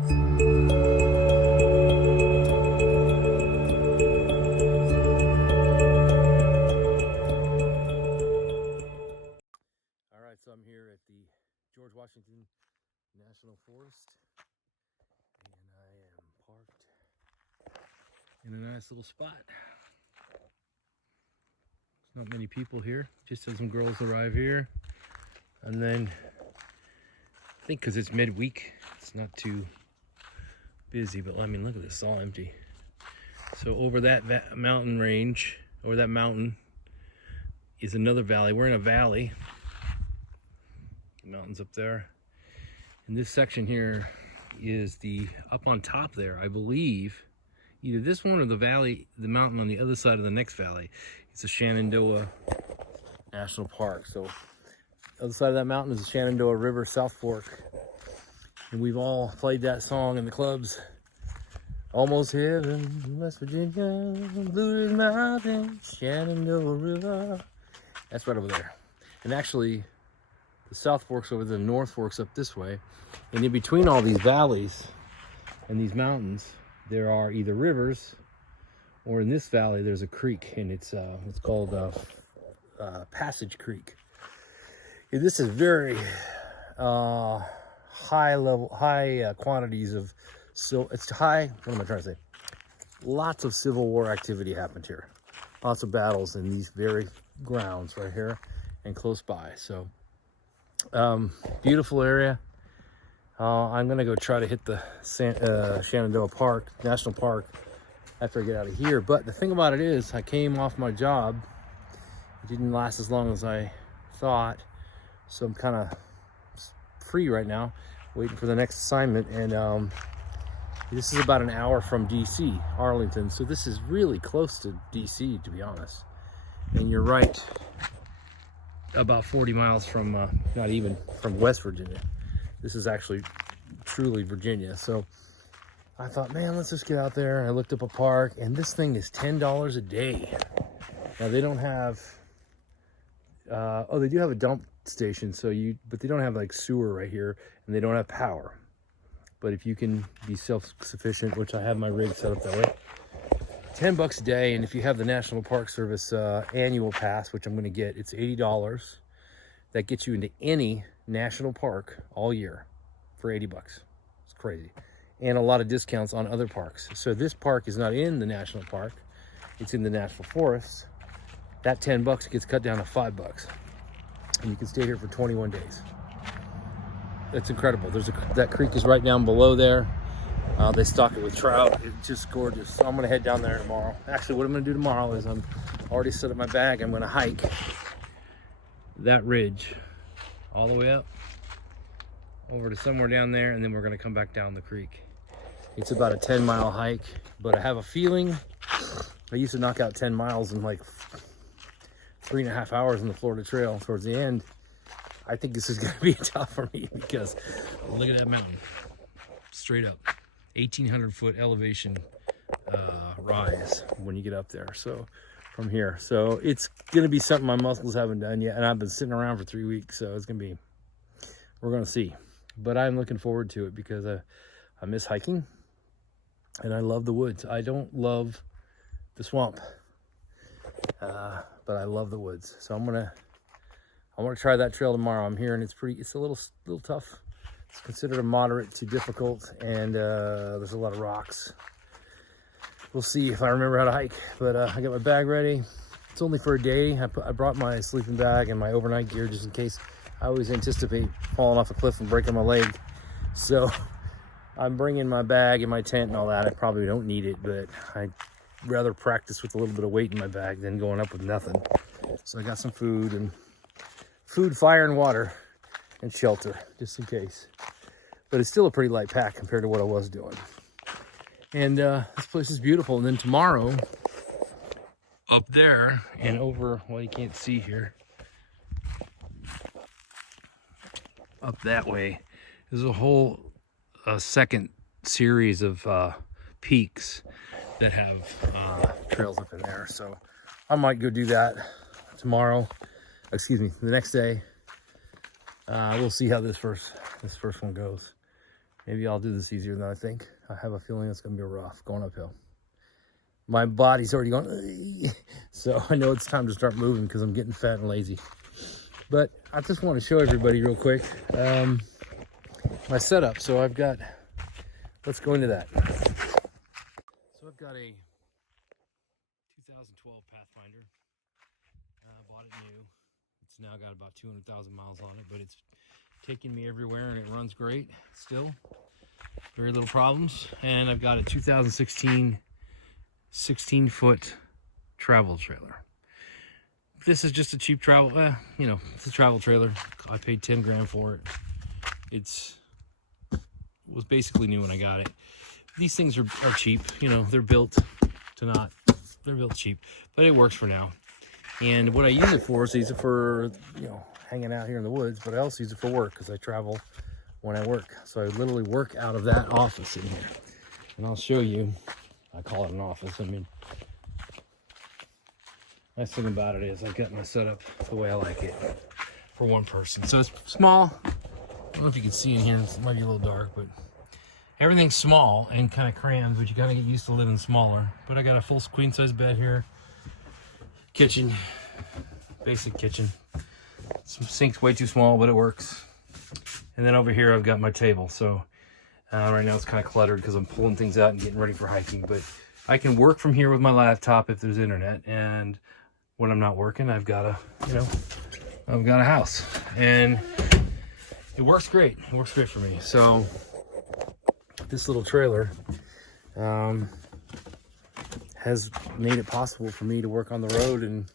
All right, so I'm here at the George Washington National Forest, and I am parked in a nice little spot. There's not many people here, just had some girls arrive here, and then I think because it's midweek, it's not too busy, but I mean, look at this, it's all empty. So over that mountain range, or that mountain, is another valley. We're in a valley. The mountain's up there. And this section here is the, up on top there, I believe, either this one or the valley, the mountain on the other side of the next valley. It's the Shenandoah National Park. So the other side of that mountain is the Shenandoah River, South Fork. And we've all played that song in the clubs. Almost heaven, West Virginia, Blue Ridge Mountain, Shenandoah River. That's right over there. And actually, the South Fork's over there, the North Fork's up this way. And in between all these valleys and these mountains, there are either rivers, or in this valley, there's a creek, and it's called Passage Creek. And this is very high quantities of, so it's high, what am I trying to say? Lots of Civil War activity happened here. Lots of battles in these very grounds right here and close by. So beautiful area. I'm gonna go try to hit the Shenandoah Park, National Park, after I get out of here. But the thing about it is, I came off my job. It didn't last as long as I thought. So I'm kind of free right now, waiting for the next assignment. And this is about an hour from DC, Arlington. So this is really close to DC, to be honest. And you're right, about 40 miles from, not even, from West Virginia. This is actually truly Virginia. So I thought, man, let's just get out there. I looked up a park, and this thing is $10 a day. Now they don't have, they do have a dump station, but they don't have like sewer right here, and they don't have power. But if you can be self-sufficient, which I have my rig set up that way, $10 a day. And if you have the National Park Service annual pass, which I'm going to get, it's $80. That gets you into any national park all year for $80. It's crazy. And a lot of discounts on other parks. So this park is not in the national park, it's in the national forest. That $10 gets cut down to $5, and you can stay here for 21 days. It's incredible. That creek is right down below there. They stock it with trout. It's just gorgeous. So I'm gonna head down there tomorrow. Actually, what I'm gonna do tomorrow is I'm already set up my bag. I'm gonna hike that ridge all the way up over to somewhere down there, and then we're gonna come back down the creek. It's about a 10-mile hike, but I have a feeling I used to knock out 10 miles in like 3.5 hours on the Florida Trail towards the end. I think this is gonna be tough for me because look at that mountain, straight up, 1,800 foot elevation rise when you get up there. So from here, so it's gonna be something my muscles haven't done yet, and I've been sitting around for 3 weeks, so it's gonna be, we're gonna see. But I'm looking forward to it because I miss hiking, and I love the woods. I don't love the swamp, but I love the woods. So I want to try that trail tomorrow. I'm hearing it's a little tough. It's considered a moderate to difficult, and there's a lot of rocks. We'll see if I remember how to hike, but I got my bag ready. It's only for a day. I brought my sleeping bag and my overnight gear just in case. I always anticipate falling off a cliff and breaking my leg. So I'm bringing my bag and my tent and all that. I probably don't need it, but I'd rather practice with a little bit of weight in my bag than going up with nothing. So I got some food, fire, and water, and shelter, just in case. But it's still a pretty light pack compared to what I was doing. And this place is beautiful. And then tomorrow, up there and over, well, you can't see here, up that way, there's a whole second series of peaks that have trails up in there. So I might go do that tomorrow. Excuse me, the next day. We'll see how this first one goes. Maybe I'll do this easier than I think. I have a feeling it's gonna be rough going uphill. My body's already going, ugh. So I know it's time to start moving because I'm getting fat and lazy. But I just want to show everybody real quick my setup. So I've got, let's go into that. So I've got a 2012 Pathfinder. Bought it new. It's now got about 200,000 miles on it, but it's taking me everywhere and it runs great still. Very little problems. And I've got a 2016 16-foot travel trailer. This is just a cheap travel, you know, it's a travel trailer. I paid 10 grand for it. It was basically new when I got it. These things are cheap, you know, they're built cheap, but it works for now. And what I use it for is use it for, you know, hanging out here in the woods, but I also use it for work because I travel when I work. So I literally work out of that office in here. And I'll show you, I call it an office. I mean, nice thing about it is I've got my setup the way I like it for one person. So it's small. I don't know if you can see in here, it might be a little dark, but everything's small and kind of crammed, but you gotta get used to living smaller. But I got a full queen size bed here, kitchen, basic kitchen. Some sink's way too small, but it works. And then over here I've got my table. So right now it's kind of cluttered because I'm pulling things out and getting ready for hiking, but I can work from here with my laptop if there's internet. And when I'm not working, I've got a, you know, I've got a house, and it works great. It works great for me. So this little trailer has made it possible for me to work on the road and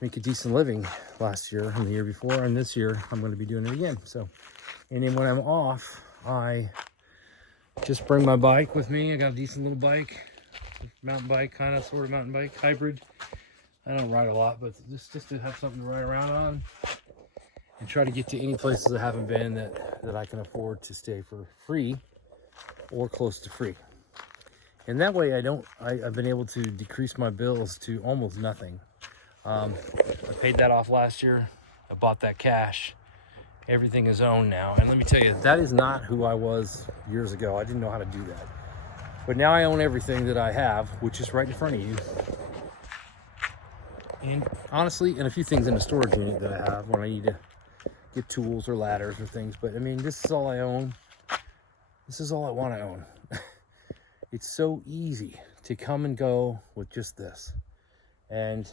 make a decent living last year and the year before, and this year I'm going to be doing it again. So, and then when I'm off, I just bring my bike with me. I got a decent little bike, mountain bike, kind of sort of mountain bike, hybrid. I don't ride a lot, but just to have something to ride around on and try to get to any places I haven't been that I can afford to stay for free or close to free. And that way I've been able to decrease my bills to almost nothing. I paid that off last year. I bought that cash. Everything is owned now. And let me tell you, that is not who I was years ago. I didn't know how to do that. But now I own everything that I have, which is right in front of you. And honestly, and a few things in the storage unit that I have when I need to get tools or ladders or things. But I mean, this is all I own. This is all I want to own. It's so easy to come and go with just this. And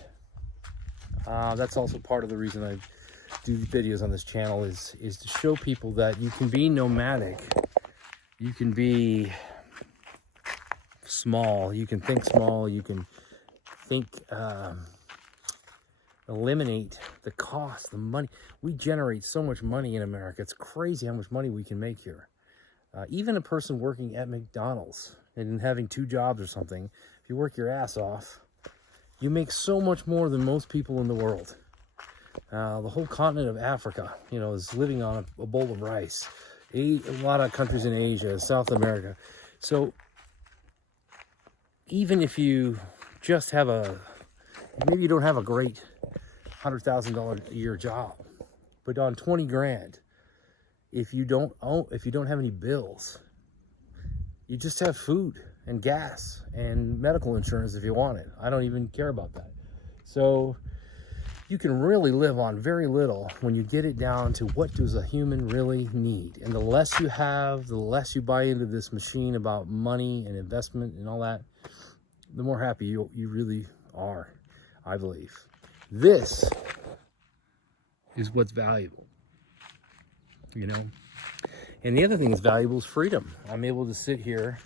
that's also part of the reason I do videos on this channel is to show people that you can be nomadic. You can be small. You can think small. You can think, eliminate the cost, the money. We generate so much money in America. It's crazy how much money we can make here. Even a person working at McDonald's and having 2 jobs or something, if you work your ass off, you make so much more than most people in the world. The whole continent of Africa, you know, is living on a bowl of rice. A lot of countries in Asia, South America. So even if you just have maybe you don't have a great $100,000 a year job, but on 20 grand, if you don't have any bills, you just have food and gas and medical insurance if you want it. I don't even care about that. So you can really live on very little when you get it down to what does a human really need. And the less you have, the less you buy into this machine about money and investment and all that, the more happy you really are, I believe. This is what's valuable, you know? And the other thing that's valuable is freedom. I'm able to sit here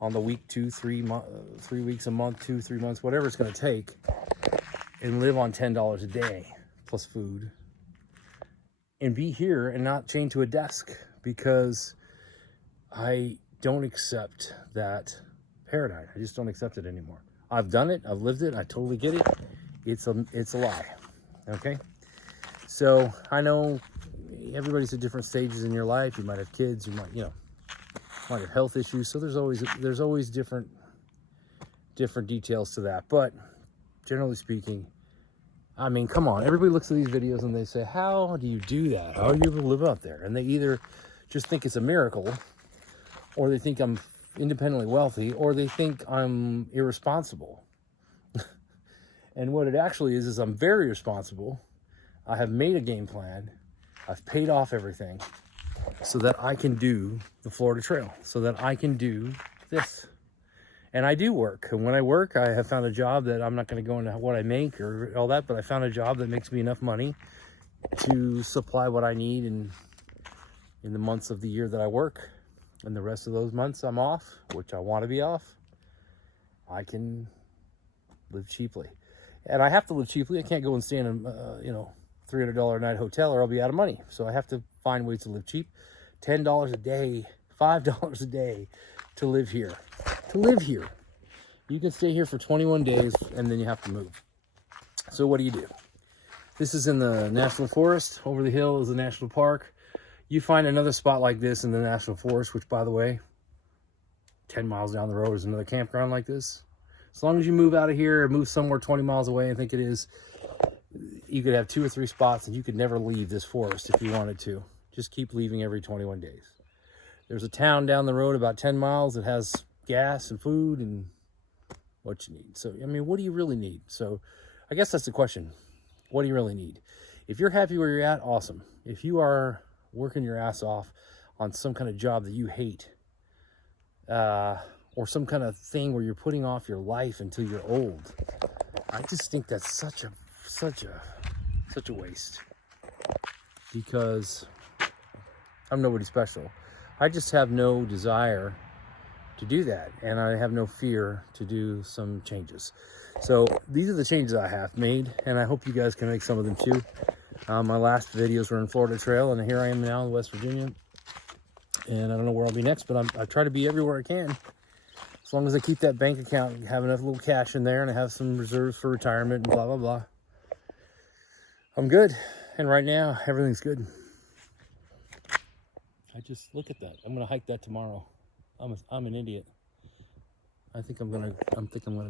on the week, 3 weeks a month, 2-3 months, whatever it's going to take, and live on $10 a day plus food, and be here and not chained to a desk, because I don't accept that paradigm. I just don't accept it anymore. I've done it. I've lived it. I totally get it. It's a lie. Okay. So I know everybody's at different stages in your life. You might have kids. You might have health issues. So there's always different details to that. But generally speaking, I mean, come on. Everybody looks at these videos and they say, how do you do that? How are you able to live out there? And they either just think it's a miracle, or they think I'm independently wealthy, or they think I'm irresponsible. And what it actually is I'm very responsible. I have made a game plan. I've paid off everything so that I can do the Florida Trail, so that I can do this. And I do work. And when I work, I have found a job that I'm not going to go into what I make or all that, but I found a job that makes me enough money to supply what I need in the months of the year that I work. And the rest of those months I'm off, which I want to be off, I can live cheaply. And I have to live cheaply. I can't go and stay in a, $300 a night hotel or I'll be out of money. So I have to find ways to live cheap. $10 a day, $5 a day to live here. To live here. You can stay here for 21 days and then you have to move. So what do you do? This is in the National Forest. Over the hill is the National Park. You find another spot like this in the National Forest, which, by the way, 10 miles down the road is another campground like this. As long as you move out of here or move somewhere 20 miles away, I think it is, you could have 2 or 3 spots and you could never leave this forest if you wanted to. Just keep leaving every 21 days. There's a town down the road about 10 miles that has gas and food and what you need. So, I mean, what do you really need? So, I guess that's the question. What do you really need? If you're happy where you're at, awesome. If you are working your ass off on some kind of job that you hate, or some kind of thing where you're putting off your life until you're old, I just think that's such a waste. Because I'm nobody special. I just have no desire to do that, and I have no fear to do some changes. So these are the changes I have made, and I hope you guys can make some of them too. My last videos were in Florida Trail, and here I am now in West Virginia. And I don't know where I'll be next, but I try to be everywhere I can. As long as I keep that bank account and have enough little cash in there and I have some reserves for retirement and blah, blah, blah, I'm good. And right now, everything's good. I just, look at that. I'm going to hike that tomorrow. I'm an idiot. I think I'm gonna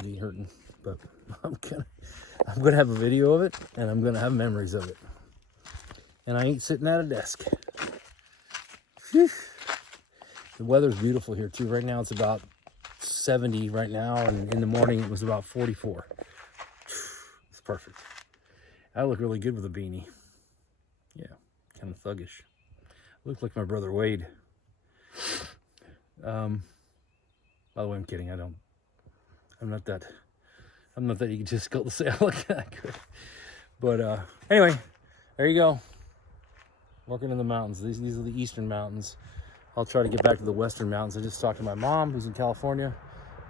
be hurting, but I'm gonna have a video of it, and I'm gonna have memories of it. And I ain't sitting at a desk. Whew. The weather's beautiful here too. Right now it's about 70 right now, and in the morning it was about 44. It's perfect. I look really good with a beanie. Yeah, kind of thuggish. Look like my brother Wade. By the way, I'm kidding. I'm not that egotistical to say I look that good. But anyway, there you go. Working in the mountains. These are the eastern mountains. I'll try to get back to the western mountains. I just talked to my mom, who's in California,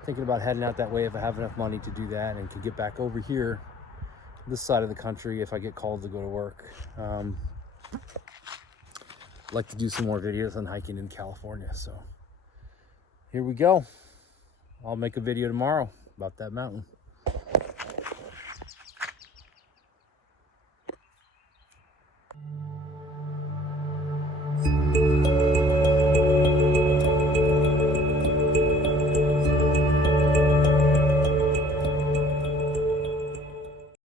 thinking about heading out that way if I have enough money to do that, and could get back over here, this side of the country, if I get called to go to work. I'd like to do some more videos on hiking in California. So here we go. I'll make a video tomorrow about that mountain.